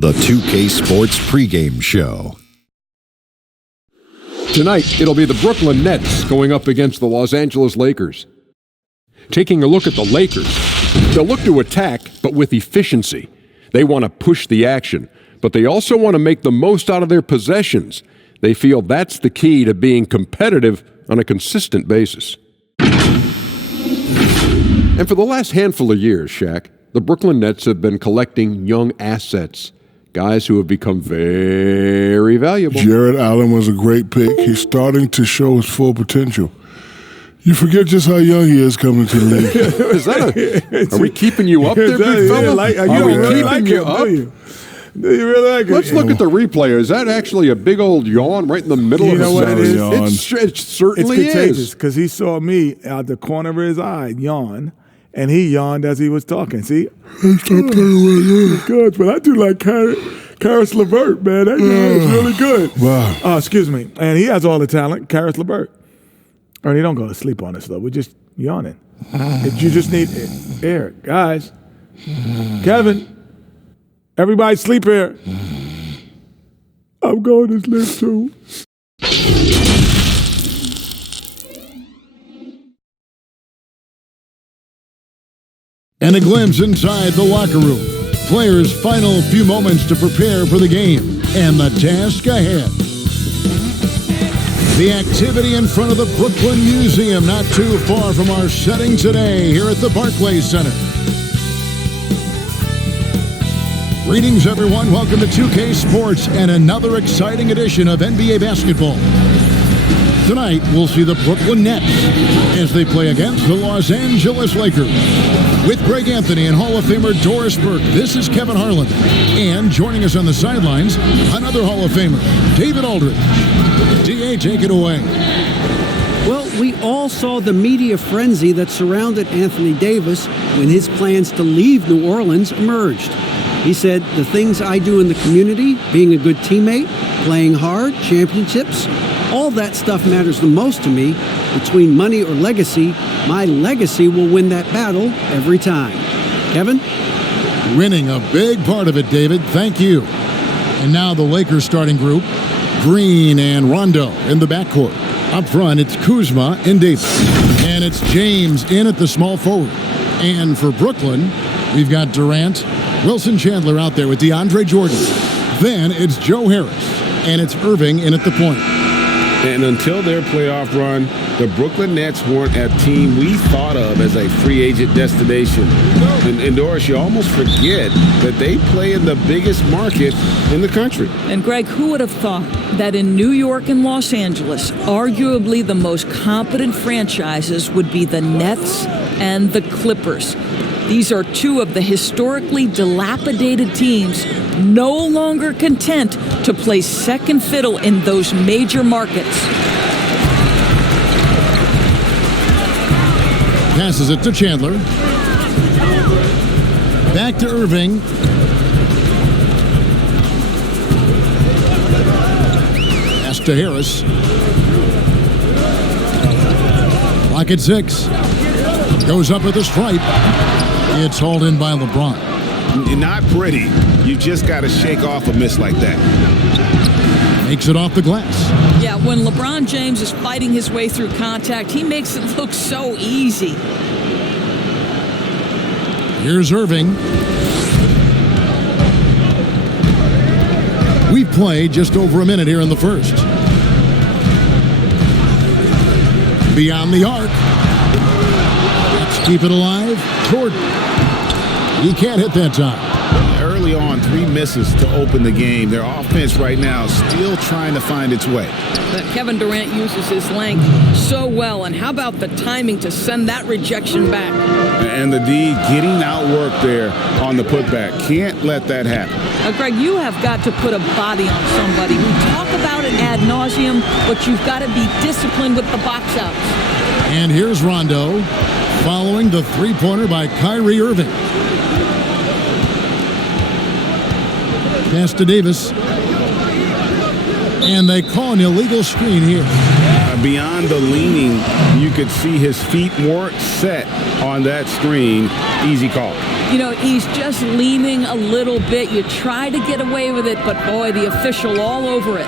The 2K Sports pregame show. Tonight, it'll be the Brooklyn Nets going up against the Los Angeles Lakers. Taking a look at the Lakers, they'll look to attack, but with efficiency. They want to push the action, but they also want to make the most out of their possessions. They feel that's the key to being competitive on a consistent basis. And for the last handful of years, Shaq, the Brooklyn Nets have been collecting young assets. Guys who have become very valuable. Jared Allen was a great pick. He's starting to show his full potential. You forget just how young he is coming to the league. Are we keeping you up there, big fella? Are we keeping you up? Do you really like it? Let's look at the replay. Is that actually a big old yawn right in the middle of his know what it is? It certainly It's contagious is. because he saw me out the corner of his eye yawn, and he yawned as he was talking. See? Good, but I do like Karis LeVert, man. That yawn is really good. Wow. Excuse me. And he has all the talent, Karis LeVert. Ernie, don't go to sleep on us, though. We're just yawning. You just need air. Guys, Kevin, everybody sleep here. I'm going to sleep, too. And a glimpse inside the locker room. Players' final few moments to prepare for the game and the task ahead. The activity in front of the Brooklyn Museum, not too far from our setting today here at the Barclays Center. Greetings, everyone. Welcome to 2K Sports and another exciting edition of NBA basketball. Tonight, we'll see the Brooklyn Nets as they play against the Los Angeles Lakers. With Greg Anthony and Hall of Famer Doris Burke, this is Kevin Harlan. And joining us on the sidelines, another Hall of Famer, David Aldridge. DA, take it away. Well, we all saw the media frenzy that surrounded Anthony Davis when his plans to leave New Orleans emerged. He said, the things I do in the community, being a good teammate, playing hard, championships, all that stuff matters the most to me. Between money or legacy, my legacy will win that battle every time. Kevin? Winning a big part of it, David. Thank you. And now the Lakers starting group. Green and Rondo in the backcourt. Up front, it's Kuzma and Davis. And it's James in at the small forward. And for Brooklyn, we've got Durant, Wilson Chandler out there with DeAndre Jordan. Then it's Joe Harris. And it's Irving in at the point. And until their playoff run, the Brooklyn Nets weren't a team we thought of as a free agent destination. And Doris, you almost forget that they play in the biggest market in the country. And Greg, who would have thought that in New York and Los Angeles, arguably the most competent franchises would be the Nets and the Clippers? These are two of the historically dilapidated teams no longer content to play second fiddle in those major markets. Passes it to Chandler. Back to Irving. Pass to Harris. Clock at 6. Goes up with a stripe. It's hauled in by LeBron. Not pretty. You just got to shake off a miss like that. Makes it off the glass. Yeah, when LeBron James is fighting his way through contact, he makes it look so easy. Here's Irving. We've played just over a minute here in the first. Beyond the arc. Let's keep it alive. Jordan. He can't hit that time. Early on, 3 misses to open the game. Their offense right now still trying to find its way. Kevin Durant uses his length so well, and how about the timing to send that rejection back? And the D getting outworked there on the putback. Can't let that happen. Greg, you have got to put a body on somebody. We talk about it ad nauseum, but you've got to be disciplined with the box outs. And here's Rondo following the three-pointer by Kyrie Irving. Pass to Davis. And they call an illegal screen here. Beyond the leaning, you could see his feet weren't set on that screen. Easy call. You know, he's just leaning a little bit. You try to get away with it, but boy, the official all over it.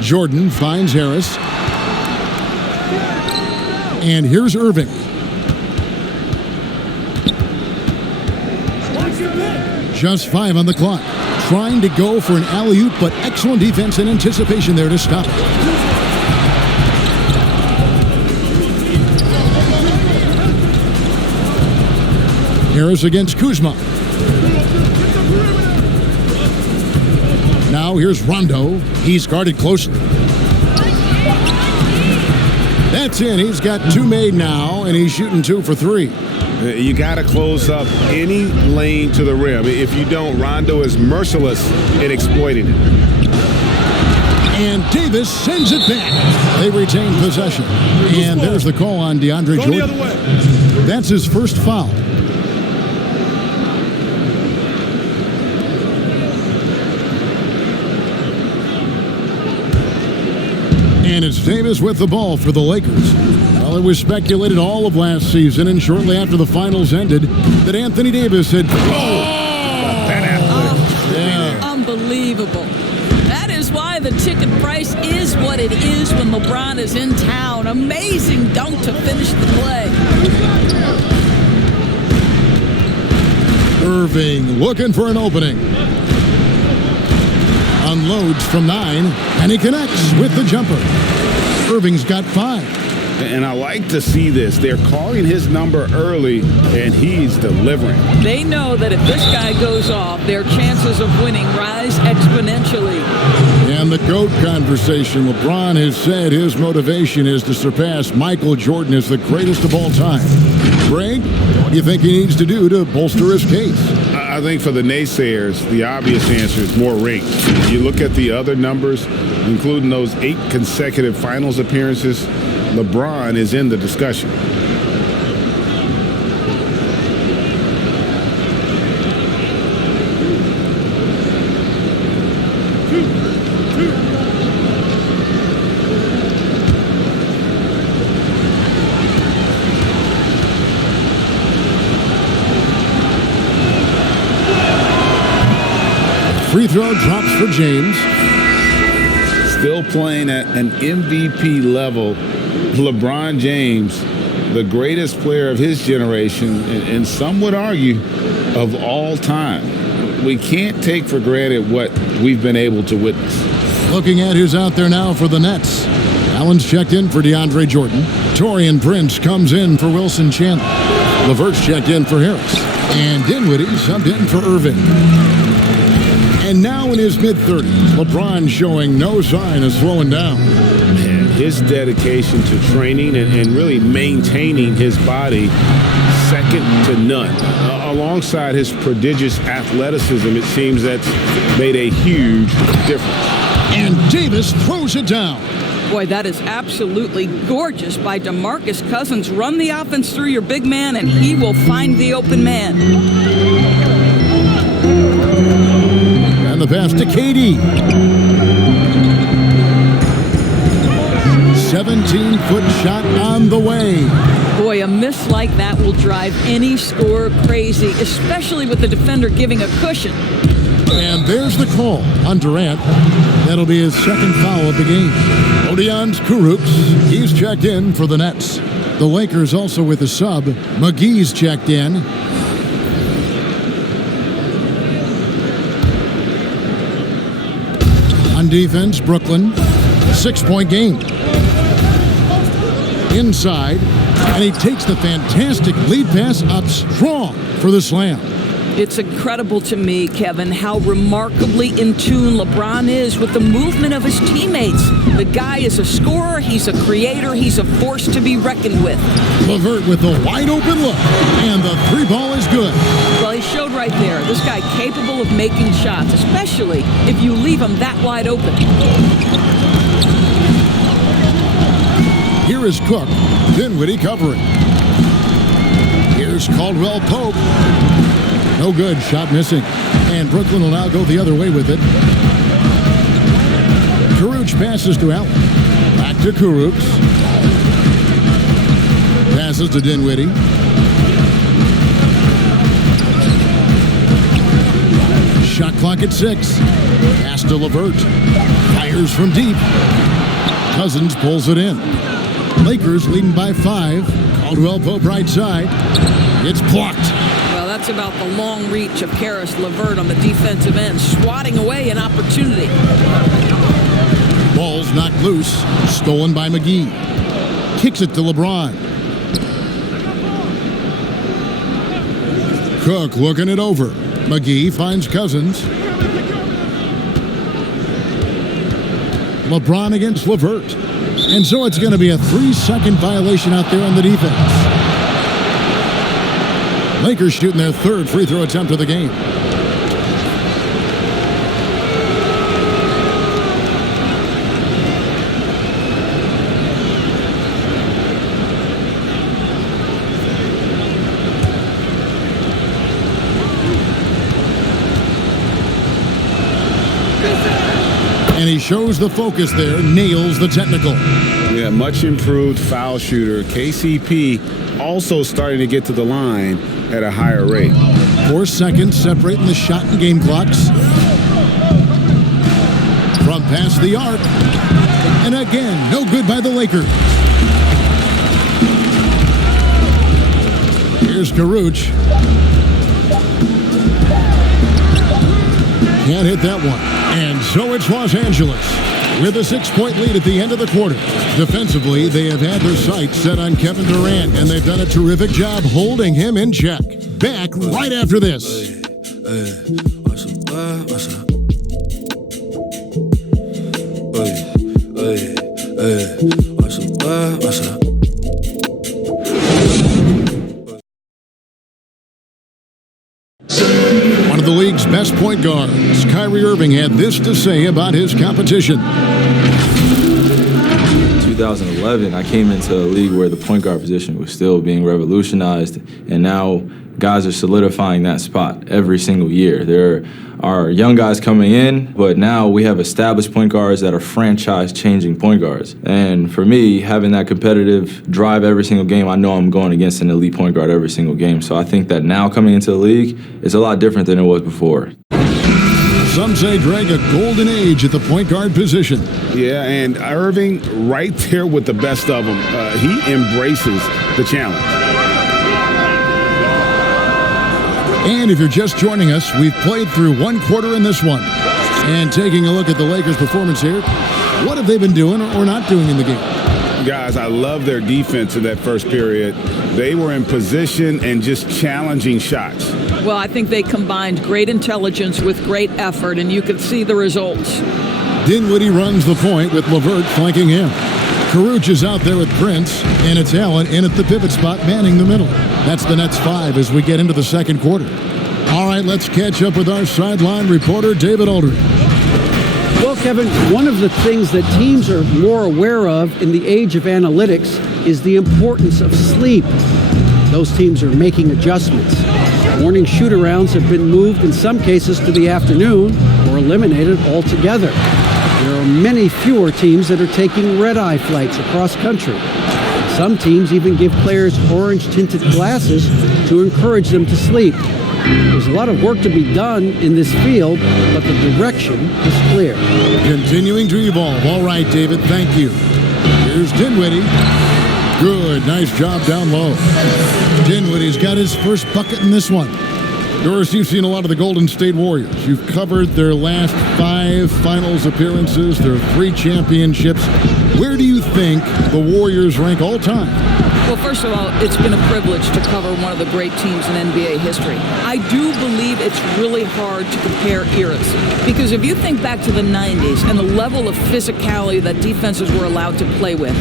Jordan finds Harris. And here's Irving. Just 5 on the clock. Trying to go for an alley-oop, but excellent defense and anticipation there to stop it. Harris against Kuzma. Now here's Rondo. He's guarded closely. That's in. He's got 2 made now, and he's shooting 2 for 3. You got to close up any lane to the rim. If you don't, Rondo is merciless in exploiting it. And Davis sends it back. They retain possession. And there's the call on DeAndre Jordan. The other way. That's his first foul. And it's Davis with the ball for the Lakers. Well, it was speculated all of last season and shortly after the finals ended that Anthony Davis had... Unbelievable. That is why the ticket price is what it is when LeBron is in town. Amazing dunk to finish the play. Irving looking for an opening. Unloads from 9, and he connects with the jumper. Irving's got 5. And I like to see this. They're calling his number early, and he's delivering. They know that if this guy goes off, their chances of winning rise exponentially. And the GOAT conversation. LeBron has said his motivation is to surpass Michael Jordan as the greatest of all time. Greg, what do you think he needs to do to bolster his case? I think for the naysayers, the obvious answer is more rings. You look at the other numbers, including those 8 consecutive finals appearances, LeBron is in the discussion. Free throw drops for James. Still playing at an MVP level. LeBron James, the greatest player of his generation, and some would argue of all time. We can't take for granted what we've been able to witness. Looking at who's out there now for the Nets. Allen's checked in for DeAndre Jordan. Taurean Prince comes in for Wilson Chandler. LeVert's checked in for Harris. And Dinwiddie subbed in for Irving. And now in his mid-30s, LeBron showing no sign of slowing down. His dedication to training and really maintaining his body, second to none. Alongside his prodigious athleticism, it seems that's made a huge difference. And Davis throws it down. Boy, that is absolutely gorgeous by DeMarcus Cousins. Run the offense through your big man, and he will find the open man. And the pass to KD. 17-foot shot on the way. Boy, a miss like that will drive any scorer crazy, especially with the defender giving a cushion. And there's the call on Durant. That'll be his second foul of the game. Odion's Kurucs. He's checked in for the Nets. The Lakers also with a sub. McGee's checked in. On defense, Brooklyn. 6-point game. Inside, and he takes the fantastic lead pass up strong for the slam. It's incredible to me, Kevin, how remarkably in tune LeBron is with the movement of his teammates. The guy is a scorer, he's a creator, he's a force to be reckoned with. LeVert with a wide open look, and the 3 ball is good. Well, he showed right there, this guy capable of making shots, especially if you leave him that wide open. Here is Cook. Dinwiddie covering. Here's Caldwell Pope. No good. Shot missing. And Brooklyn will now go the other way with it. Kurucs passes to Allen. Back to Kurucs. passes to Dinwiddie. Shot clock at 6. Pass to LeVert. Fires from deep. Cousins pulls it in. Lakers leading by 5. Caldwell Pope right side. It's blocked. Well, that's about the long reach of Karis LeVert on the defensive end, swatting away an opportunity. Ball's knocked loose. Stolen by McGee. Kicks it to LeBron. Cook looking it over. McGee finds Cousins. LeBron against LeVert. And so it's going to be a 3-second violation out there on the defense. Lakers shooting their 3rd free throw attempt of the game. And he shows the focus there, nails the technical. Yeah, much improved foul shooter. KCP also starting to get to the line at a higher rate. 4 seconds separating the shot and game clocks. From past the arc. And again, no good by the Lakers. Here's Karuch. Can't hit that one. And so it's Los Angeles with a 6-point lead at the end of the quarter. Defensively, they have had their sights set on Kevin Durant, and they've done a terrific job holding him in check. Back right after this. One of the league's best point guards, Kyrie Irving, had this to say about his competition. 2011, I came into a league where the point guard position was still being revolutionized, and now guys are solidifying that spot every single year. There are young guys coming in, but now we have established point guards that are franchise-changing point guards. And for me, having that competitive drive every single game, I know I'm going against an elite point guard every single game. So I think that now coming into the league, it's a lot different than it was before. Some say, Greg, a golden age at the point guard position. Yeah, and Irving right there with the best of them. He embraces the challenge. And if you're just joining us, we've played through 1 quarter in this one. And taking a look at the Lakers' performance here, what have they been doing or not doing in the game? Guys, I love their defense in that first period. They were in position and just challenging shots. Well, I think they combined great intelligence with great effort, and you could see the results. Dinwiddie runs the point with LeVert flanking him. Karuch is out there with Prince, and it's Allen in at the pivot spot, manning the middle. That's the Nets 5 as we get into the second quarter. All right, let's catch up with our sideline reporter, David Aldridge. Well, Kevin, one of the things that teams are more aware of in the age of analytics is the importance of sleep. Those teams are making adjustments. Morning shoot-arounds have been moved in some cases to the afternoon or eliminated altogether. There are many fewer teams that are taking red-eye flights across country. Some teams even give players orange-tinted glasses to encourage them to sleep. There's a lot of work to be done in this field, but the direction is clear. Continuing to evolve. All right, David, thank you. Here's Dinwiddie. Good, nice job down low. Dinwiddie's got his first bucket in this one. Doris, you've seen a lot of the Golden State Warriors. You've covered their last 5 finals appearances, their 3 championships. Where do you think the Warriors rank all time? Well, first of all, it's been a privilege to cover one of the great teams in NBA history. I do believe it's really hard to compare eras, because if you think back to the 90s and the level of physicality that defenses were allowed to play with,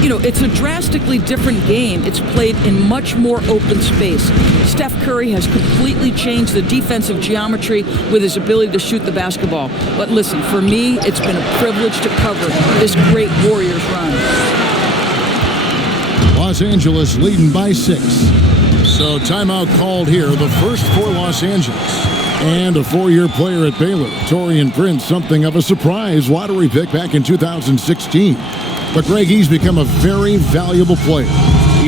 you know, it's a drastically different game. It's played in much more open space. Steph Curry has completely changed the defensive geometry with his ability to shoot the basketball. But listen, for me, it's been a privilege to cover this great Warriors run. Los Angeles leading by 6. So timeout called here, the first for Los Angeles. And a 4-year player at Baylor, Taurean Prince, something of a surprise lottery pick back in 2016. But Greg, he's become a very valuable player.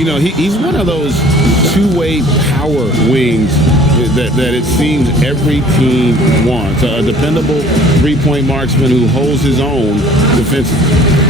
You know, he's one of those two-way power wings that it seems every team wants. A dependable three-point marksman who holds his own defensively.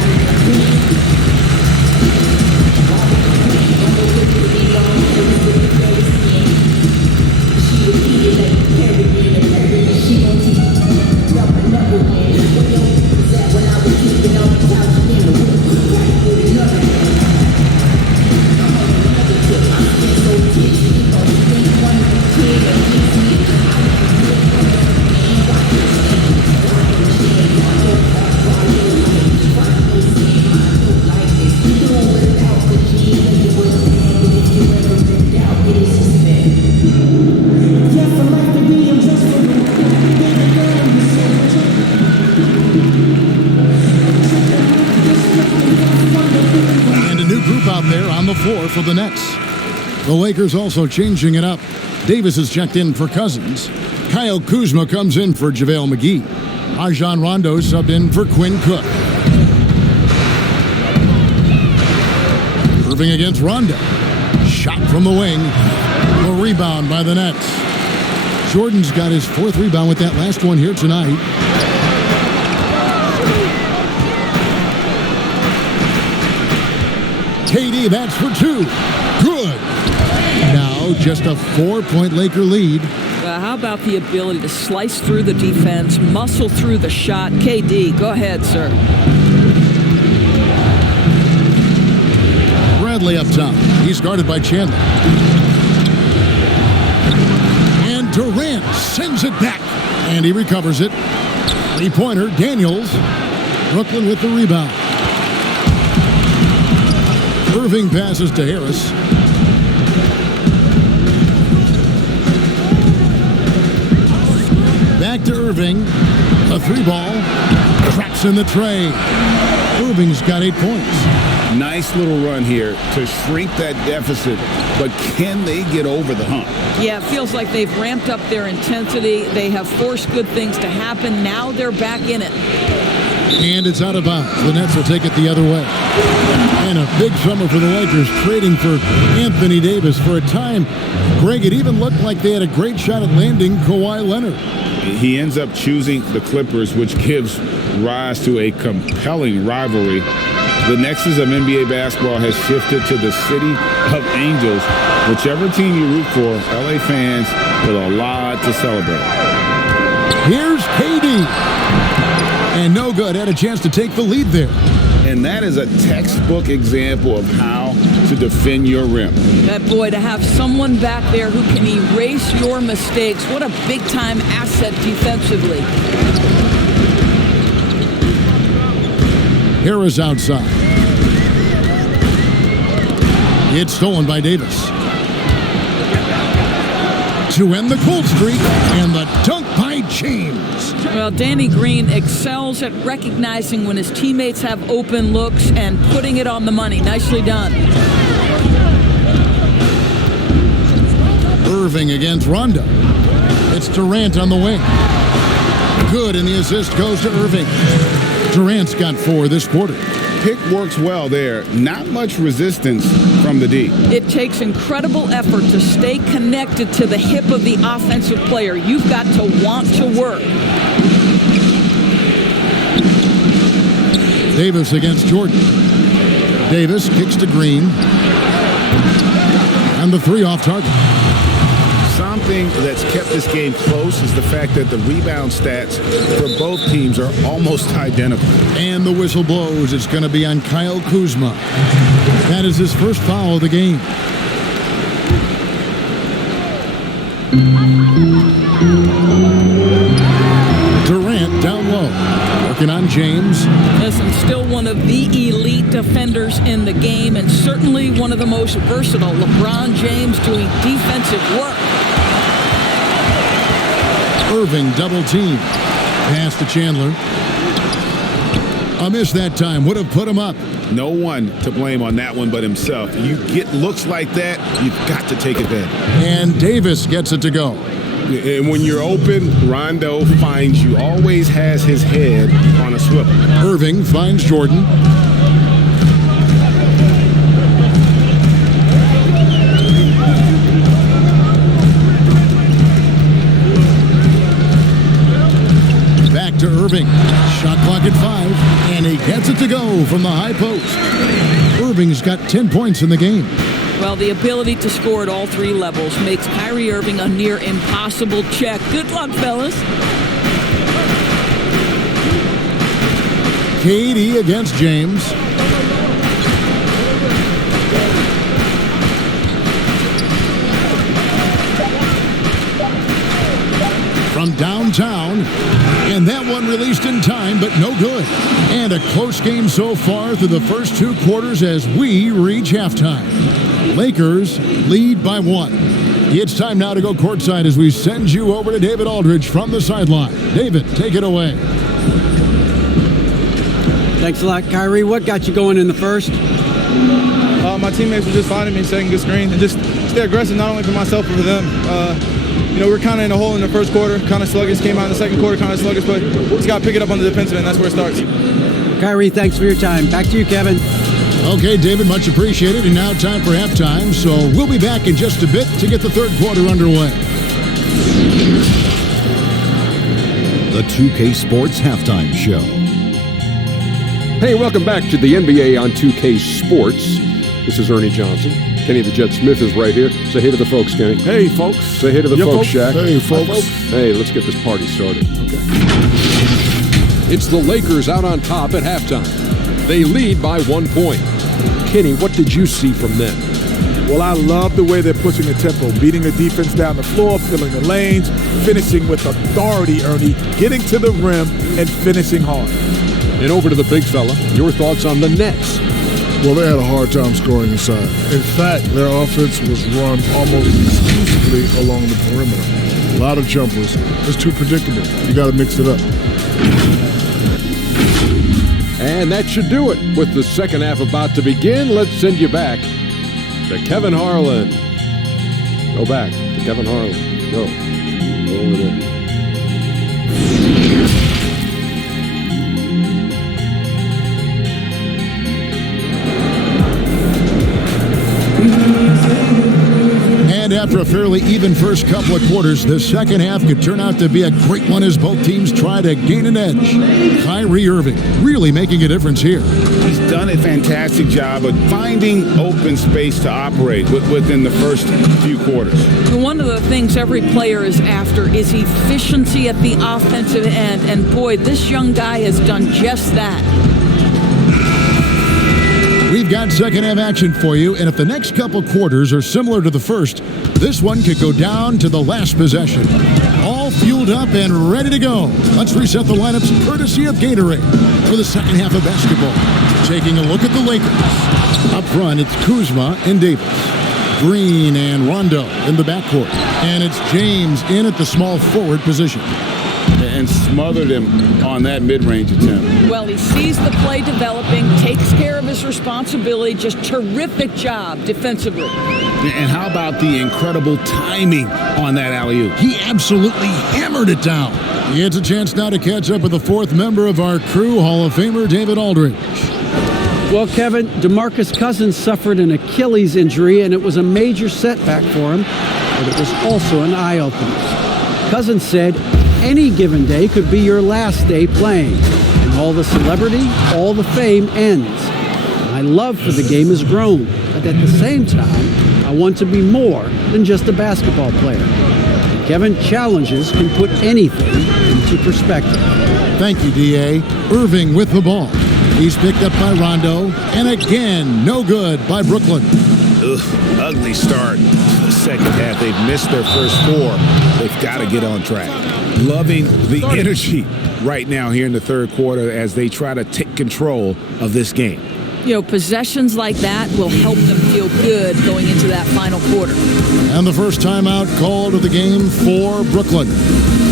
For the Nets. The Lakers also changing it up. Davis is checked in for Cousins. Kyle Kuzma comes in for JaVale McGee. Rajon Rondo subbed in for Quinn Cook. Irving against Rondo. Shot from the wing. The rebound by the Nets. Jordan's got his 4th rebound with that last one here tonight. KD, that's for 2. Good. Now just a 4-point Laker lead. How about the ability to slice through the defense, muscle through the shot? KD, go ahead, sir. Bradley up top. He's guarded by Chandler. And Durant sends it back. And he recovers it. 3-pointer, Daniels. Brooklyn with the rebound. Irving passes to Harris. Back to Irving. A 3-ball. Traps in the tray. Irving's got 8 points. Nice little run here to shrink that deficit, but can they get over the hump? Yeah, it feels like they've ramped up their intensity. They have forced good things to happen. Now they're back in it. And it's out of bounds. The Nets will take it the other way. And a big summer for the Lakers, trading for Anthony Davis. For a time, Greg, it even looked like they had a great shot at landing Kawhi Leonard. He ends up choosing the Clippers, which gives rise to a compelling rivalry. The nexus of NBA basketball has shifted to the city of angels. Whichever team you root for, LA fans with a lot to celebrate. Here's KD. And no good. Had a chance to take the lead there. And that is a textbook example of how to defend your rim. That boy, to have someone back there who can erase your mistakes, what a big-time asset defensively. Harris outside. It's stolen by Davis. To end the cold streak, and the dunk by James. Well, Danny Green excels at recognizing when his teammates have open looks and putting it on the money. Nicely done. Irving against Rondo. It's Durant on the wing. Good, and the assist goes to Irving. Durant's got 4 this quarter. Pick works well there. Not much resistance from the D. It takes incredible effort to stay connected to the hip of the offensive player. You've got to want to work. Davis against Jordan. Davis kicks to Green. And the 3 off target. Something that's kept this game close is the fact that the rebound stats for both teams are almost identical. And the whistle blows. It's going to be on Kyle Kuzma. That is his first foul of the game. Durant down low. Working on James. Listen, still one of the elite defenders in the game and certainly one of the most versatile. LeBron James doing defensive work. Irving double team. Pass to Chandler. A miss that time. Would have put him up. No one to blame on that one but himself. You get looks like that, you've got to take advantage. And Davis gets it to go. And when you're open, Rondo finds you. Always has his head on a swivel. Irving finds Jordan. Irving. Shot clock at 5, and he gets it to go from the high post. Irving's got 10 points in the game. Well, the ability to score at all three levels makes Kyrie Irving a near impossible check. Good luck, fellas. KD against James. From downtown, and that one released in time, but no good. And a close game so far through the first 2 quarters as we reach halftime. Lakers lead by 1. It's time now to go courtside as we send you over to David Aldridge from the sideline. David, take it away. Thanks a lot, Kyrie. What got you going in the first? My teammates were just finding me, setting good screen, and just stay aggressive, not only for myself, but for them. We're kind of in a hole in the first quarter, kind of sluggish. Came out in the second quarter, kind of sluggish, but just got to pick it up on the defensive end. That's where it starts. Kyrie, thanks for your time. Back to you, Kevin. Okay, David, much appreciated. And now time for halftime, so we'll be back in just a bit to get the third quarter underway. The 2K Sports Halftime Show. Hey, welcome back to the NBA on 2K Sports. This is Ernie Johnson. Kenny the Jet Smith is right here. Say hey to the folks, Kenny. Hey, folks. Say hey to the folks, Shaq. Hey, folks. Hey, let's get this party started. Okay. It's the Lakers out on top at halftime. They lead by 1 point. Kenny, what did you see from them? Well, I love the way they're pushing the tempo, beating the defense down the floor, filling the lanes, finishing with authority, Ernie, getting to the rim and finishing hard. And over to the big fella. Your thoughts on the Nets? Well, they had a hard time scoring inside. In fact, their offense was run almost exclusively along the perimeter. A lot of jumpers. It's too predictable. You got to mix it up. And that should do it. With the second half about to begin, let's send you back to Kevin Harlan. Go back to Kevin Harlan. Go over there. And after a fairly even first couple of quarters, the second half could turn out to be a great one as both teams try to gain an edge. Kyrie Irving really making a difference here. He's done a fantastic job of finding open space to operate within the first few quarters. One of the things every player is after is efficiency at the offensive end. And boy, this young guy has done just that. We've got second half action for you, and if the next couple quarters are similar to the first, this one could go down to the last possession. All fueled up and ready to go. Let's reset the lineups courtesy of Gatorade for the second half of basketball. Taking a look at the Lakers. Up front, it's Kuzma and Davis. Green and Rondo in the backcourt. And it's James in at the small forward position. And smothered him on that mid-range attempt. Well, he sees the play developing, takes care of his responsibility. Just terrific job defensively. And how about the incredible timing on that alley-oop? He absolutely hammered it down. It's a chance now to catch up with the fourth member of our crew, Hall of Famer David Aldridge. Well, Kevin, DeMarcus Cousins suffered an Achilles injury, and it was a major setback for him, but it was also an eye-opener. Cousins said, any given day could be your last day playing, and all the celebrity, all the fame ends. My love for the game has grown, but at the same time, I want to be more than just a basketball player. And Kevin, challenges can put anything into perspective. Thank you, D.A. Irving with the ball. He's picked up by Rondo, and again, no good by Brooklyn. Ugly start to the second half. They've missed their first 4. They've got to get on track. Loving the energy right now here in the third quarter as they try to take control of this game. You know, possessions like that will help them feel good going into that final quarter. And the first timeout called of the game for Brooklyn.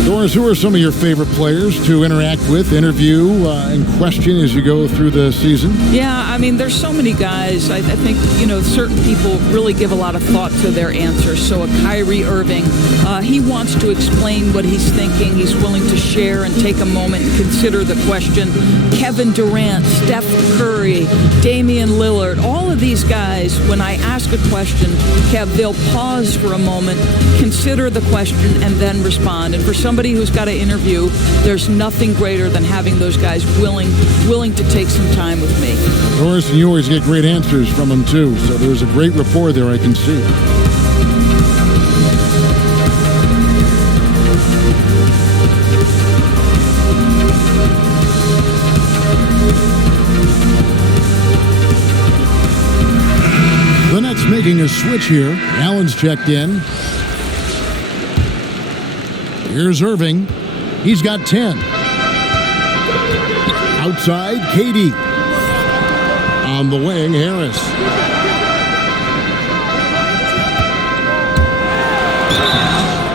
Doris, who are some of your favorite players to interact with, interview, and question as you go through the season? Yeah, I mean, there's so many guys. I think, you know, certain people really give a lot of thought to their answers. So a Kyrie Irving, he wants to explain what he's thinking. He's willing to share and take a moment and consider the question. Kevin Durant, Steph Curry, Damian Lillard, all of these guys, when I ask a question, Kev, they'll pause for a moment, consider the question, and then respond. And for some somebody who's got to interview, there's nothing greater than having those guys willing to take some time with me. Of course, and you always get great answers from them, too. So there's a great rapport there, I can see. The Nets making a switch here. Allen's checked in. Here's Irving. He's got 10. Outside, Katie. On the wing, Harris.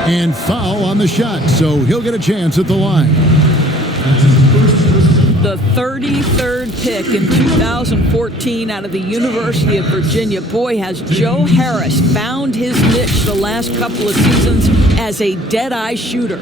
And foul on the shot, so he'll get a chance at the line. The 33rd pick in 2014 out of the University of Virginia. Boy, has Joe Harris found his niche the last couple of seasons as a dead-eye shooter.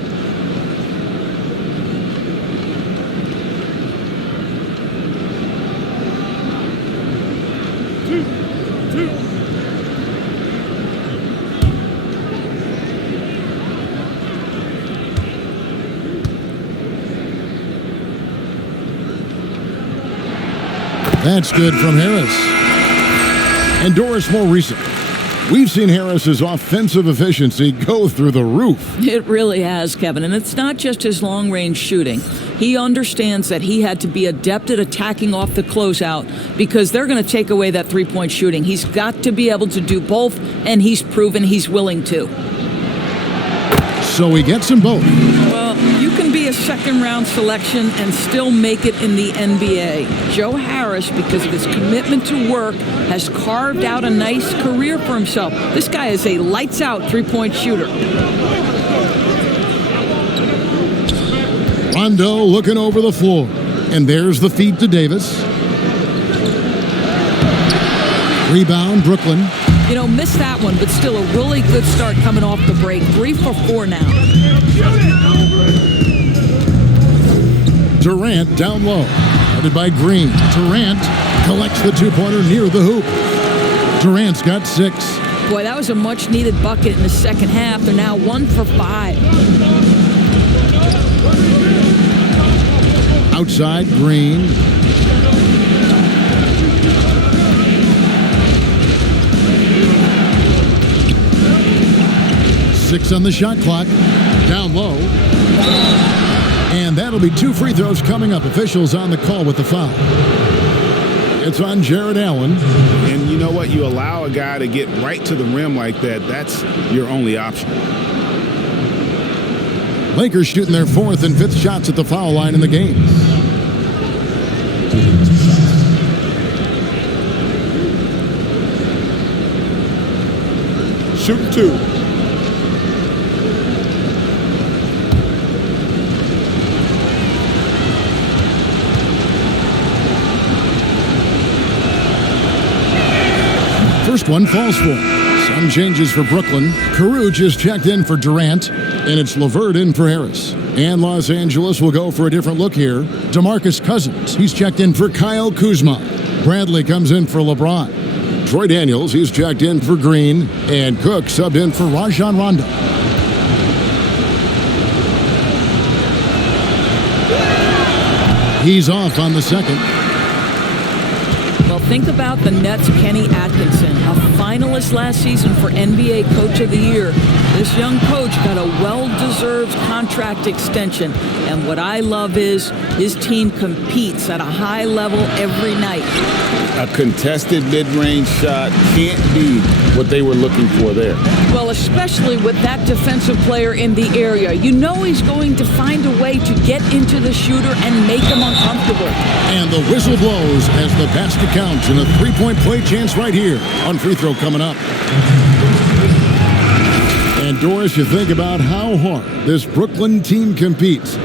That's good from Harris. And Doris, more recent. We've seen Harris's offensive efficiency go through the roof. It really has, Kevin. And it's not just his long-range shooting. He understands that he had to be adept at attacking off the closeout because they're going to take away that three-point shooting. He's got to be able to do both, and he's proven he's willing to. So he gets them both. Well, you can be a second-round selection and still make it in the NBA. Joe Harris, because of his commitment to work, has carved out a nice career for himself. This guy is a lights-out three-point shooter. Rondo looking over the floor. And there's the feed to Davis. Rebound, Brooklyn. You know, missed that one, but still a really good start coming off the break. 3 for 4 now. Durant down low. Headed by Green. Durant collects the two-pointer near the hoop. Durant's got 6. Boy, that was a much-needed bucket in the second half. They're now 1 for 5. Outside, Green. Six on the shot clock. Down low. And that'll be 2 free throws coming up. Officials on the call with the foul. It's on Jared Allen. And you know what? You allow a guy to get right to the rim like that. That's your only option. Lakers shooting their 4th and 5th shots at the foul line in the game. Shooting 2. First one falls for. Some changes for Brooklyn. Carew just checked in for Durant, and it's LeVert in for Harris. And Los Angeles will go for a different look here. DeMarcus Cousins, he's checked in for Kyle Kuzma. Bradley comes in for LeBron. Troy Daniels, he's checked in for Green. And Cook subbed in for Rajon Rondo. He's off on the second. Well, think about the Nets' Kenny Atkinson, a finalist last season for NBA Coach of the Year. This young coach got a well-deserved contract extension. And what I love is his team competes at a high level every night. A contested mid-range shot can't be what they were looking for there. Well, especially with that defensive player in the area. You know he's going to find a way to get into the shooter and make him uncomfortable. And the whistle blows as the basket counts and a three-point play chance right here on free throw coming up. And Doris, you think about how hard this Brooklyn team competes.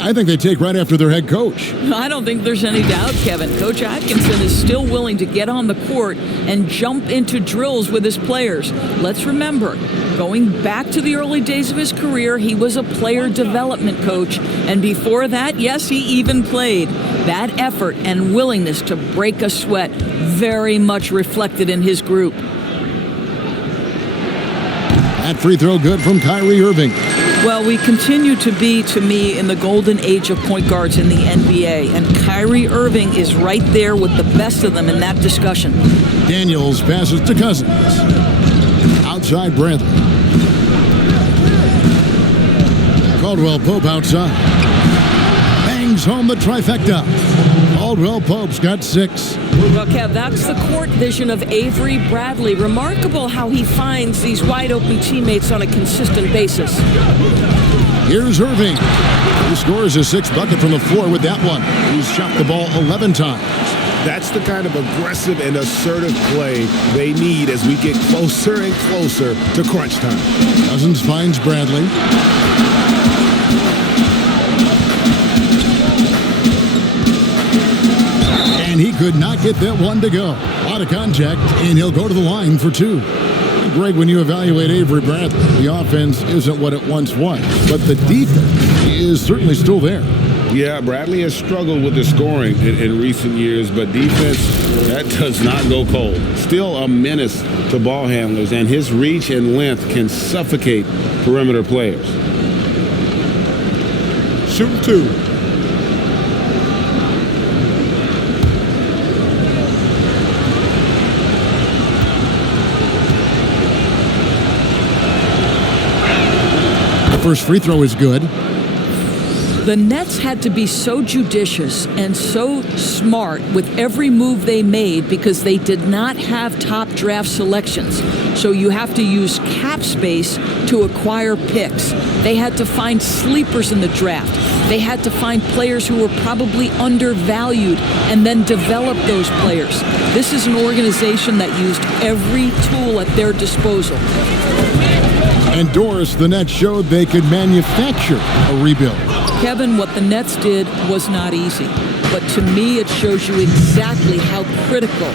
I think they take right after their head coach. I don't think there's any doubt, Kevin. Coach Atkinson is still willing to get on the court and jump into drills with his players. Let's remember, going back to the early days of his career, he was a player development coach. And before that, yes, he even played. That effort and willingness to break a sweat very much reflected in his group. That free throw good from Kyrie Irving. Well, we continue to be, to me, in the golden age of point guards in the NBA, and Kyrie Irving is right there with the best of them in that discussion. Daniels passes to Cousins. Outside Bradley. Caldwell Pope outside. Bangs home the trifecta. Caldwell Pope's got 6. Well, Kev, that's the court vision of Avery Bradley. Remarkable how he finds these wide-open teammates on a consistent basis. Here's Irving. He scores his 6th bucket from the floor with that one. He's shot the ball 11 times. That's the kind of aggressive and assertive play they need as we get closer and closer to crunch time. Cousins finds Bradley. And he could not get that one to go. A lot of contact, and he'll go to the line for 2. Greg, when you evaluate Avery Bradley, the offense isn't what it once was, but the defense is certainly still there. Yeah, Bradley has struggled with the scoring in recent years, but defense, that does not go cold. Still a menace to ball handlers, and his reach and length can suffocate perimeter players. Shooting 2. First free throw is good. The Nets had to be so judicious and so smart with every move they made because they did not have top draft selections. So you have to use cap space to acquire picks. They had to find sleepers in the draft. They had to find players who were probably undervalued and then develop those players. This is an organization that used every tool at their disposal. And Doris, the Nets showed they could manufacture a rebuild. Kevin, what the Nets did was not easy. But to me, it shows you exactly how critical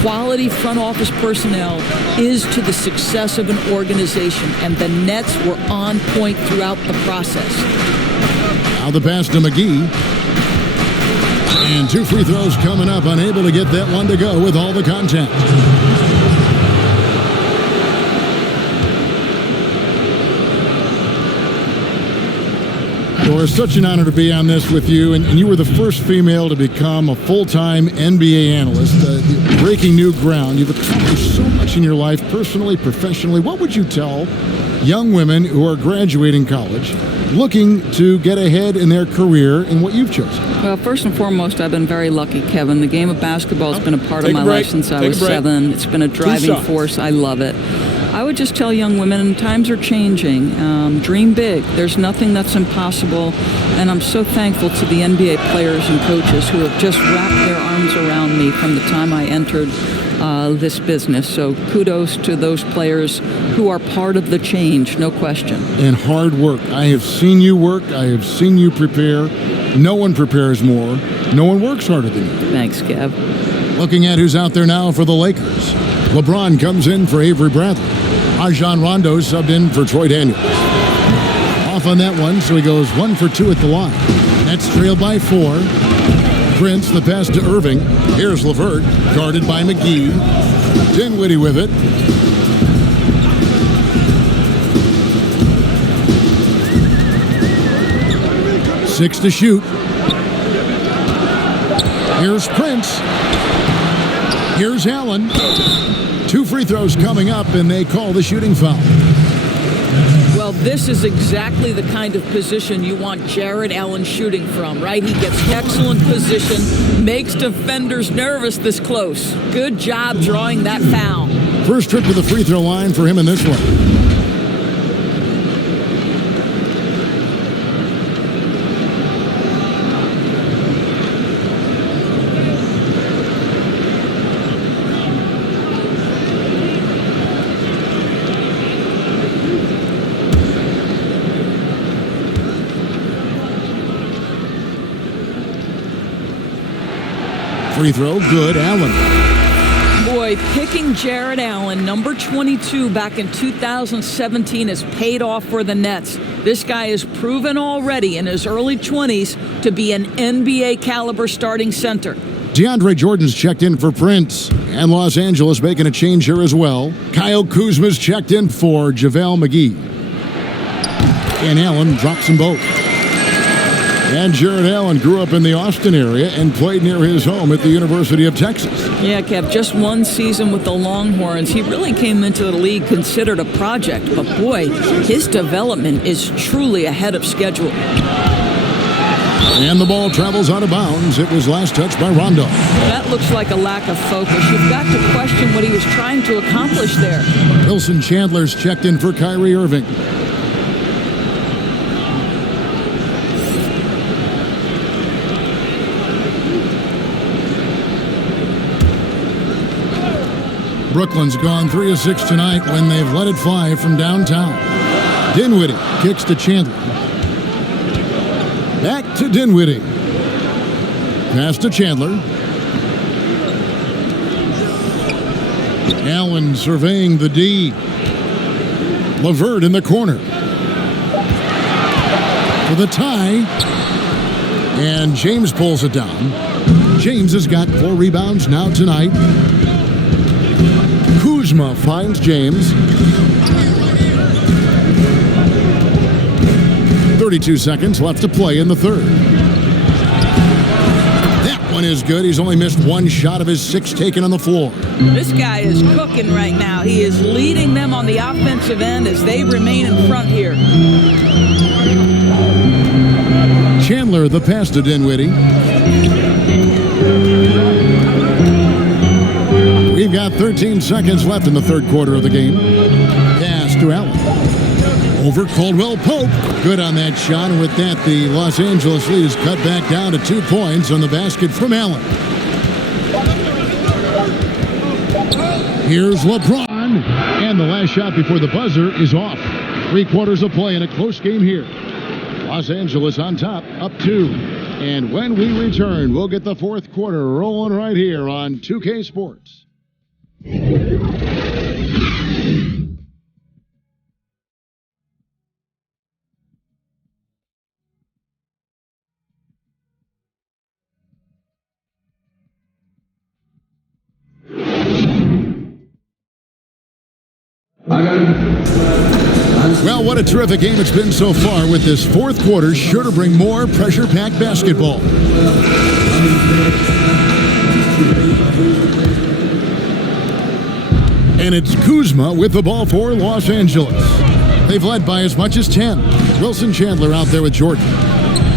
quality front office personnel is to the success of an organization. And the Nets were on point throughout the process. Now the pass to McGee. And 2 free throws coming up, unable to get that one to go with all the contact. Doris, such an honor to be on this with you, and you were the first female to become a full-time NBA analyst, breaking new ground. You've accomplished so much in your life, personally, professionally. What would you tell young women who are graduating college, looking to get ahead in their career in what you've chosen? Well, first and foremost, I've been very lucky, Kevin. The game of basketball has been a part of my life since I was 7. It's been a driving force. I love it. I would just tell young women, times are changing. Dream big. There's nothing that's impossible. And I'm so thankful to the NBA players and coaches who have just wrapped their arms around me from the time I entered this business. So kudos to those players who are part of the change, no question. And hard work. I have seen you work. I have seen you prepare. No one prepares more. No one works harder than you. Thanks, Kev. Looking at who's out there now for the Lakers. LeBron comes in for Avery Bradley. Rajon Rondo subbed in for Troy Daniels. Off on that one, so he goes 1 for 2 at the line. Nets trailed by 4. Prince, the pass to Irving. Here's LeVert, guarded by McGee. Dinwiddie with it. Six to shoot. Here's Prince. Here's Allen. 2 free throws coming up, and they call the shooting foul. Well, this is exactly the kind of position you want Jared Allen shooting from, right? He gets excellent position, makes defenders nervous this close. Good job drawing that foul. First trip to the free throw line for him in this one. Free throw, good. Allen. Boy, picking Jared Allen, number 22, back in 2017 has paid off for the Nets. This guy is proven already in his early 20s to be an NBA caliber starting center. DeAndre Jordan's checked in for Prince, and Los Angeles making a change here as well. Kyle Kuzma's checked in for JaVale McGee. and Allen drops them both. And Jared Allen grew up in the Austin area and played near his home at the University of Texas. Yeah, Kev, just one season with the Longhorns. He really came into the league considered a project, but boy, his development is truly ahead of schedule. And the ball travels out of bounds. It was last touched by Rondo. That looks like a lack of focus. You've got to question what he was trying to accomplish there. Wilson Chandler's checked in for Kyrie Irving. Brooklyn's gone 3 of 6 tonight when they've let it fly from downtown. Dinwiddie kicks to Chandler. Back to Dinwiddie. Pass to Chandler. Allen surveying the D. LeVert in the corner. For the tie. And James pulls it down. James has got 4 rebounds now tonight. Kuzma finds James. 32 seconds left to play in the third. That one is good. He's only missed 1 shot of his 6 taken on the floor. This guy is cooking right now. He is leading them on the offensive end as they remain in front here. Chandler, the pass to Dinwiddie. We've got 13 seconds left in the third quarter of the game. Pass to Allen. Over Caldwell Pope. Good on that shot. And with that, the Los Angeles lead is cut back down to 2 points on the basket from Allen. Here's LeBron. And the last shot before the buzzer is off. 3 quarters of play in a close game here. Los Angeles on top, up 2. And when we return, we'll get the fourth quarter rolling right here on 2K Sports. Well, what a terrific game it's been so far, with this fourth quarter sure to bring more pressure-packed basketball. And it's Kuzma with the ball for Los Angeles. They've led by as much as 10. Wilson Chandler out there with Jordan.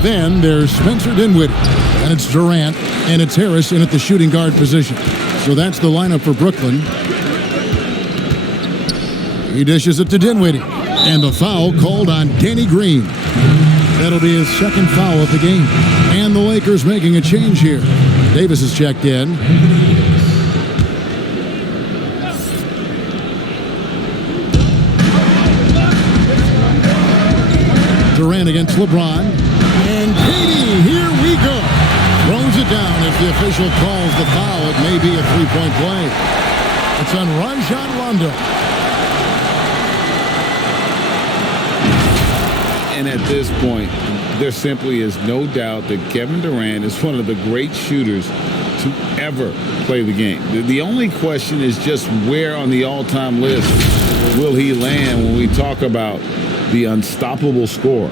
Then there's Spencer Dinwiddie, and it's Durant, and it's Harris in at the shooting guard position. So that's the lineup for Brooklyn. He dishes it to Dinwiddie, and the foul called on Danny Green. That'll be his second foul of the game. And the Lakers making a change here. Davis is checked in. Durant against LeBron. And Katie, here we go. Throws it down. If the official calls the foul, it may be a three-point play. It's on Rajon Rondo. And at this point, there simply is no doubt that Kevin Durant is one of the great shooters to ever play the game. The only question is just where on the all-time list will he land when we talk about the unstoppable scorer.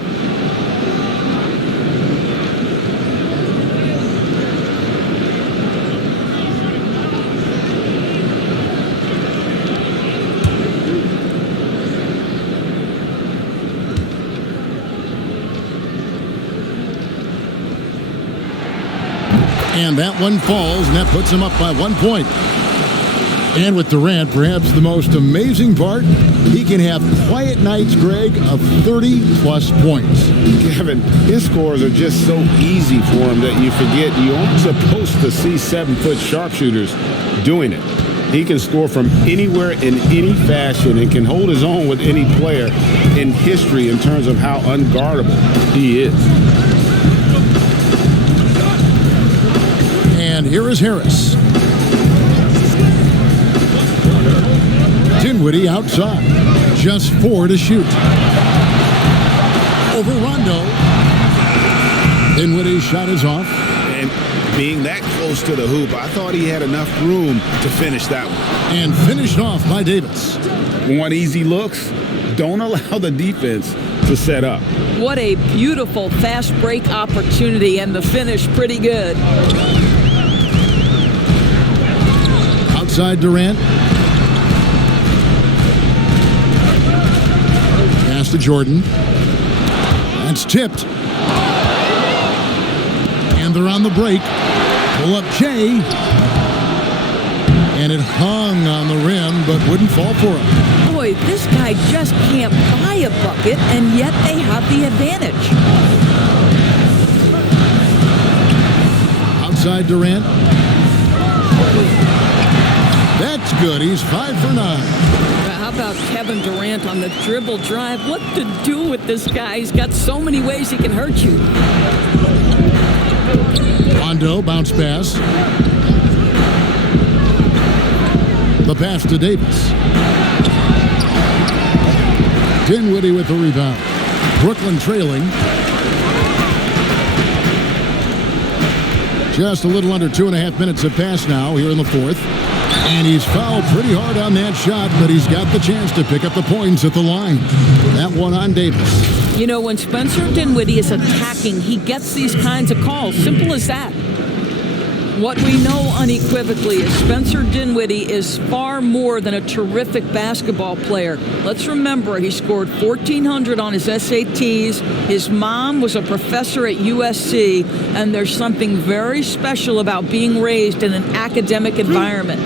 And that one falls, and that puts him up by 1 point. And with Durant, perhaps the most amazing part, he can have quiet nights, Greg, of 30-plus points. Kevin, his scores are just so easy for him that you forget you aren't supposed to see 7-foot sharpshooters doing it. He can score from anywhere in any fashion and can hold his own with any player in history in terms of how unguardable he is. And here is Harris. Dinwiddie outside. Just 4 to shoot. Over Rondo. Dinwiddie's shot is off. And being that close to the hoop, I thought he had enough room to finish that one. And finished off by Davis. Want easy looks? Don't allow the defense to set up. What a beautiful fast break opportunity, and the finish pretty good. Outside Durant. Pass to Jordan. That's tipped. And they're on the break. Pull up Jay. And it hung on the rim, but wouldn't fall for him. Boy, this guy just can't buy a bucket, and yet they have the advantage. Outside Durant. That's good. He's 5 for 9. How about Kevin Durant on the dribble drive? What to do with this guy? He's got so many ways he can hurt you. Rondo, bounce pass. The pass to Davis. Dinwiddie with the rebound. Brooklyn trailing. Just a little under 2.5 minutes have passed now here in the fourth. And he's fouled pretty hard on that shot, but he's got the chance to pick up the points at the line. That one on Davis. You know, when Spencer Dinwiddie is attacking, he gets these kinds of calls. Simple as that. What we know unequivocally is Spencer Dinwiddie is far more than a terrific basketball player. Let's remember, he scored 1,400 on his SATs. His mom was a professor at USC, and there's something very special about being raised in an academic environment.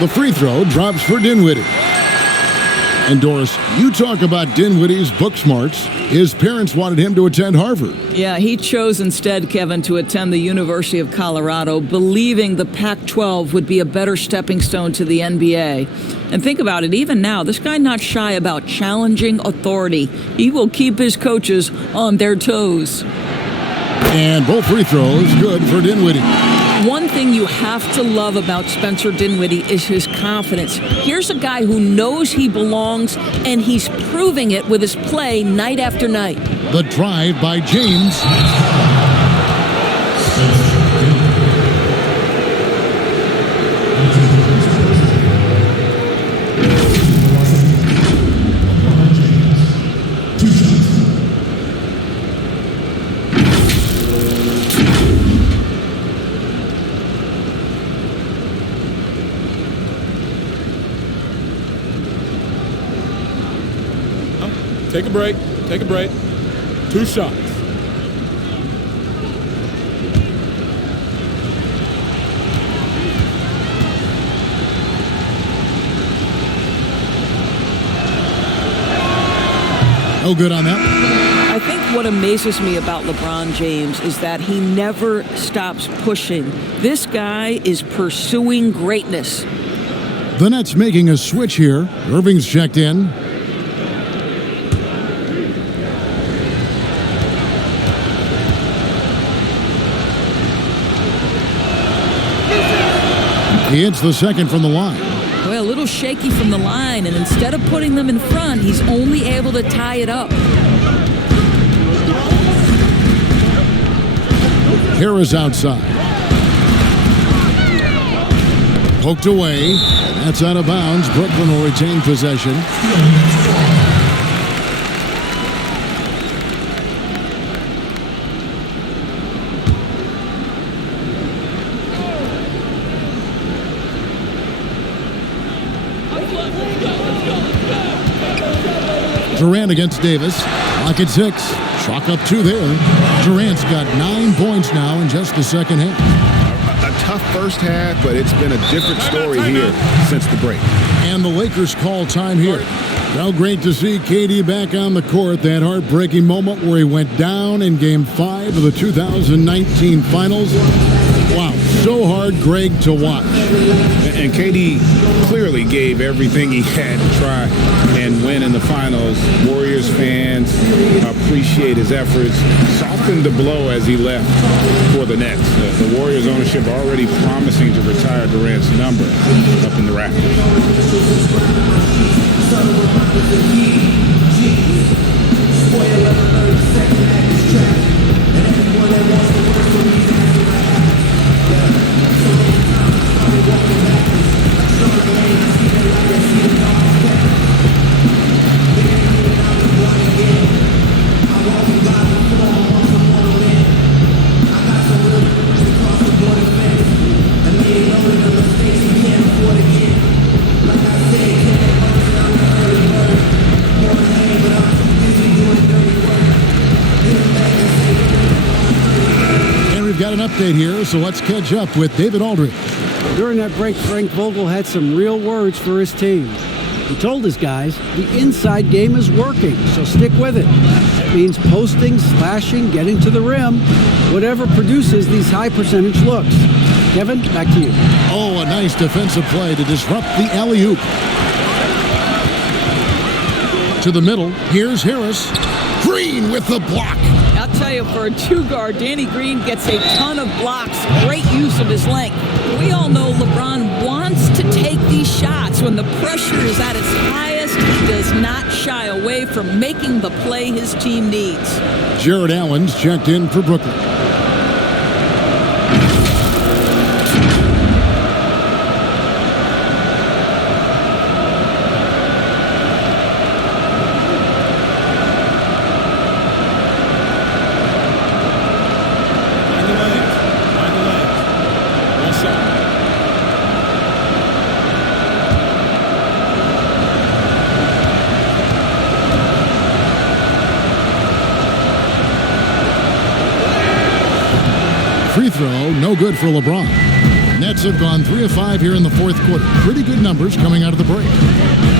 The free throw drops for Dinwiddie. And Doris, you talk about Dinwiddie's book smarts. His parents wanted him to attend Harvard. Yeah, he chose instead, Kevin, to attend the University of Colorado, believing the Pac-12 would be a better stepping stone to the NBA. And think about it, even now, this guy not shy about challenging authority. He will keep his coaches on their toes. And both free throws good for Dinwiddie. One thing you have to love about Spencer Dinwiddie is his confidence. Here's a guy who knows he belongs, and he's proving it with his play night after night. The drive by James. Take a break. Take a break. 2 shots. No good on that. I think what amazes me about LeBron James is that he never stops pushing. This guy is pursuing greatness. The Nets making a switch here. Irving's checked in. He hits the second from the line. Well, a little shaky from the line, and instead of putting them in front, he's only able to tie it up. Harris outside. Poked away. That's out of bounds. Brooklyn will retain possession. Durant against Davis. Clock at 6. Chalk up 2 there. Durant's got 9 points now in just the second half. A tough first half, but it's been a different story here since the break. And the Lakers call time here. Well, great to see KD back on the court. That heartbreaking moment where he went down in Game 5 of the 2019 Finals. Wow, so hard, Greg, to watch. And KD clearly gave everything he had to try and win in the finals. Warriors fans appreciate his efforts. Softened the blow as he left for the Nets. The Warriors ownership already promising to retire Durant's number up in the rafters. update here, so let's catch up with David Aldridge. During that break, Frank Vogel had some real words for his team. He told his guys the inside game is working, so stick with it. That means posting, slashing, getting to the rim, whatever produces these high percentage looks. Kevin, back to you. Oh, a nice defensive play to disrupt the alley-oop. To the middle, here's Harris. Green with the block. I'll tell you, for a two-guard, Danny Green gets a ton of blocks. Great use of his length. We all know LeBron wants to take these shots. When the pressure is at its highest, he does not shy away from making the play his team needs. Jared Allen's checked in for Brooklyn. Free throw, no good for LeBron. Nets have gone 3 of 5 here in the fourth quarter. Pretty good numbers coming out of the break.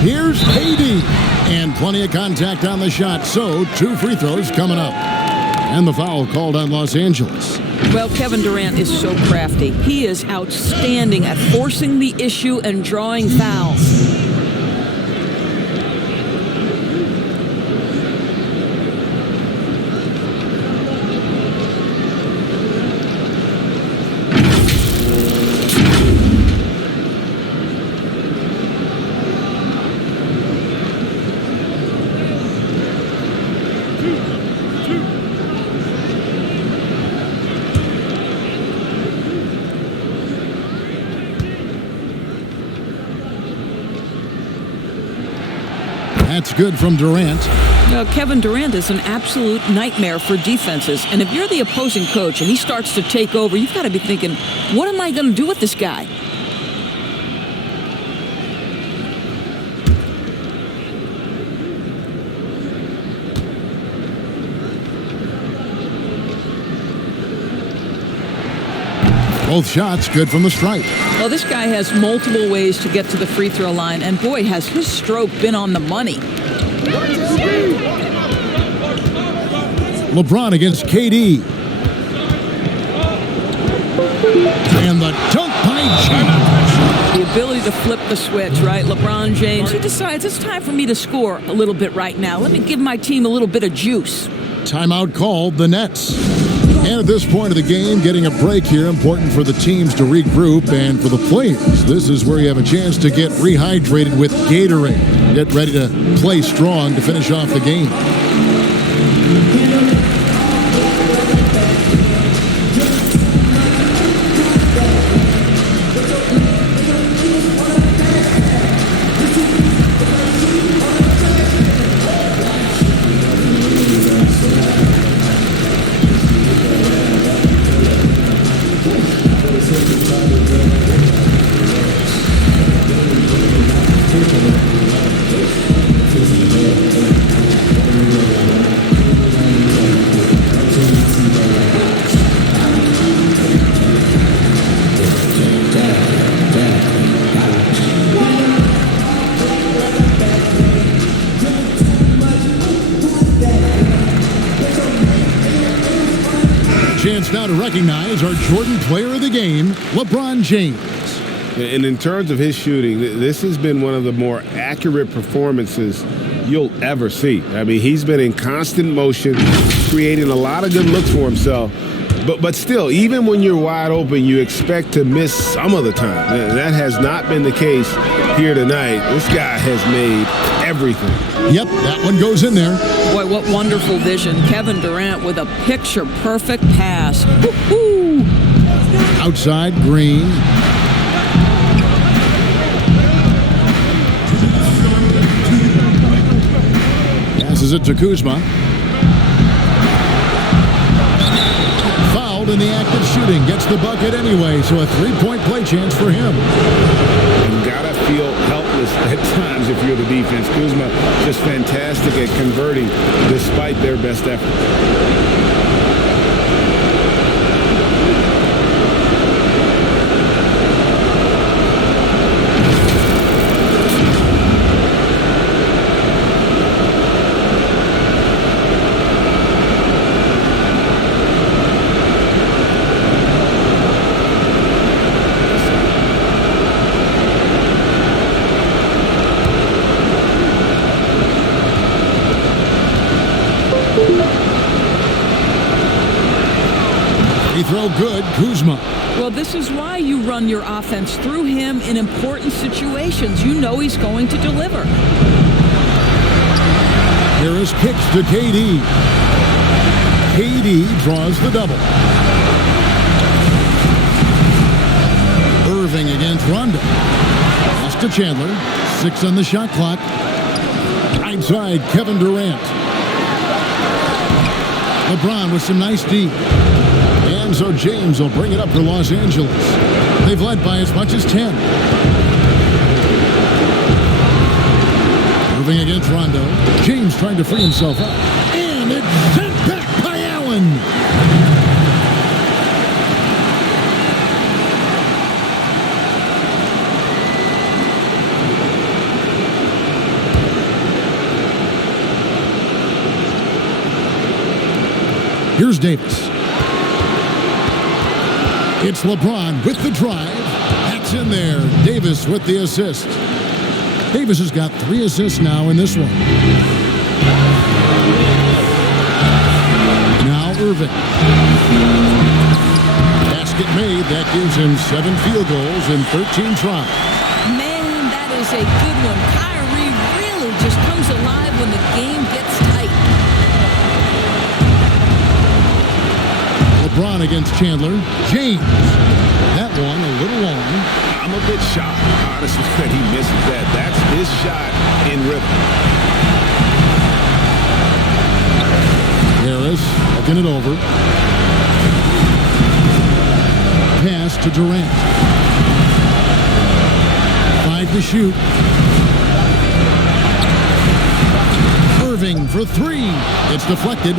Here's KD. And plenty of contact on the shot, so 2 free throws coming up. And the foul called on Los Angeles. Well, Kevin Durant is so crafty. He is outstanding at forcing the issue and drawing fouls. That's good from Durant. Kevin Durant is an absolute nightmare for defenses. And if you're the opposing coach and he starts to take over, you've got to be thinking, what am I going to do with this guy? Both shots good from the stripe. Well, this guy has multiple ways to get to the free throw line, and boy, has his stroke been on the money. LeBron against KD. And the dunk by James. The ability to flip the switch, right? LeBron James, he decides it's time for me to score a little bit right now. Let me give my team a little bit of juice. Timeout called, the Nets. And at this point of the game, getting a break here, important for the teams to regroup, and for the players, this is where you have a chance to get rehydrated with Gatorade. Get ready to play strong to finish off the game. Chance now to recognize our Jordan Player of the Game, LeBron James. And in terms of his shooting, this has been one of the more accurate performances you'll ever see. I mean, he's been in constant motion, creating a lot of good looks for himself. But still, even when you're wide open, you expect to miss some of the time. And that has not been the case here tonight. This guy has made everything. Yep, that one goes in there. Boy, what wonderful vision. Kevin Durant with a picture-perfect pass. Woo-hoo! Outside, Green. Passes it to Kuzma. Fouled in the act of shooting. Gets the bucket anyway, so a three-point play chance for him. You gotta feel helpless at times if you're the defense. Kuzma just fantastic at converting despite their best effort. no good. Kuzma. Well, this is why you run your offense through him in important situations. You know he's going to deliver. Here is kicks to KD. KD draws the double. Irving against Rondo. Pass to Chandler. 6 on the shot clock. Right side, Kevin Durant. LeBron with some nice D. And so James will bring it up for Los Angeles. They've led by as much as 10. Irving against Rondo. James trying to free himself up. And it's sent back by Allen. Here's Davis. It's LeBron with the drive. That's in there. Davis with the assist. Davis has got 3 assists now in this one. Now Irving. Basket made. That gives him 7 field goals in 13 tries. Man, that is a good one. Kyrie really just comes alive when the game gets tight. LeBron against Chandler. James. That one a little long. I'm a bit shocked, honestly, that he misses that. That's his shot in rhythm. Harris looking it over. Pass to Durant. 5 to shoot. Irving for 3. It's deflected.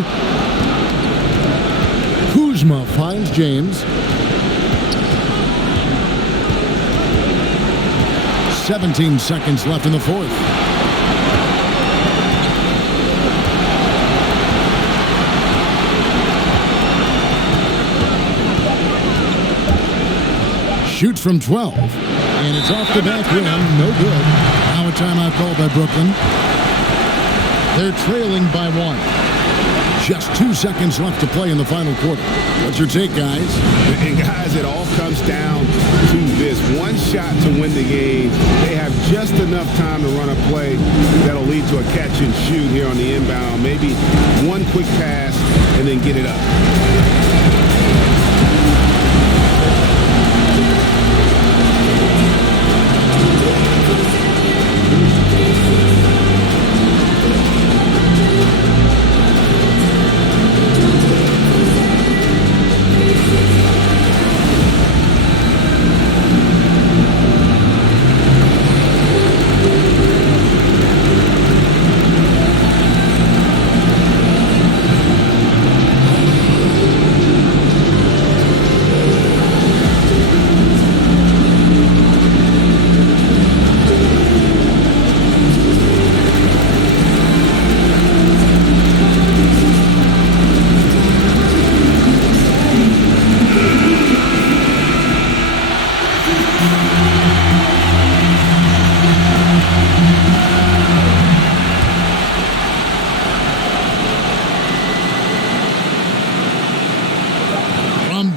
Kuzma finds James. 17 seconds left in the fourth. Shoots from 12. And it's off the back rim. No good. Now a timeout called by Brooklyn. They're trailing by 1. Just 2 seconds left to play in the final quarter. What's your take, guys? And guys, it all comes down to this. One shot to win the game. They have just enough time to run a play that'll lead to a catch and shoot here on the inbound. Maybe one quick pass and then get it up.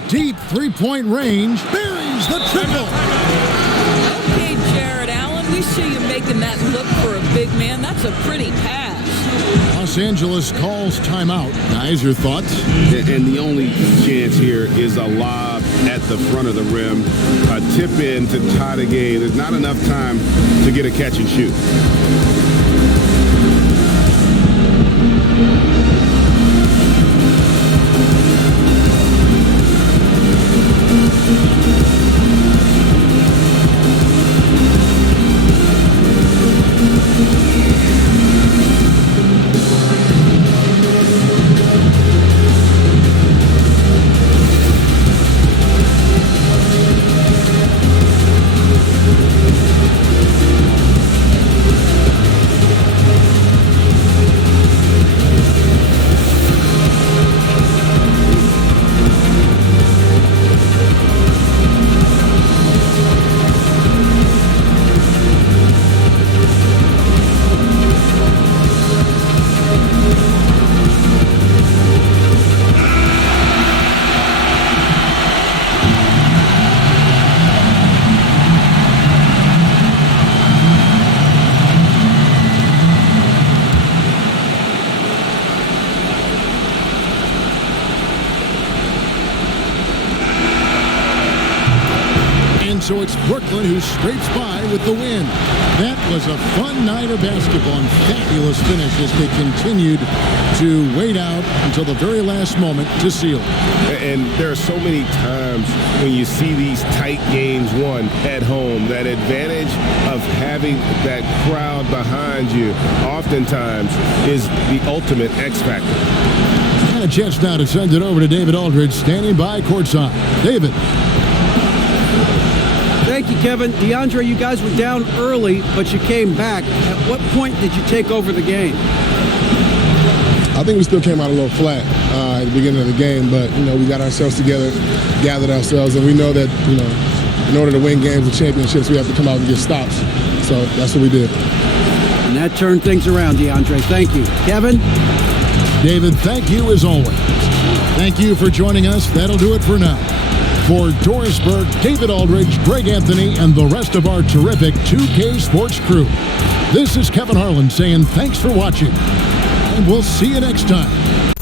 Deep three-point range. Buries the triple. Okay, Jared Allen, we see you making that look for a big man. That's a pretty pass. Los Angeles calls timeout. Guys, your thoughts? And the only chance here is a lob at the front of the rim. A tip in to tie the game. There's not enough time to get a catch and shoot. so it's Brooklyn who scrapes by with the win. That was a fun night of basketball and fabulous finish as they continued to wait out until the very last moment to seal. And there are so many times when you see these tight games won at home, that advantage of having that crowd behind you oftentimes is the ultimate X factor. And a chance now to send it over to David Aldridge, standing by courtside. David. Thank you, Kevin. DeAndre, you guys were down early, but you came back. At what point did you take over the game? I think we still came out a little flat at the beginning of the game, but, we got ourselves together, gathered ourselves, and we know that, in order to win games and championships, we have to come out and get stops. So that's what we did. And that turned things around, DeAndre. Thank you. Kevin? David, thank you as always. Thank you for joining us. That'll do it for now. For Dorisburg, David Aldridge, Greg Anthony, and the rest of our terrific 2K Sports crew, this is Kevin Harlan saying thanks for watching, and we'll see you next time.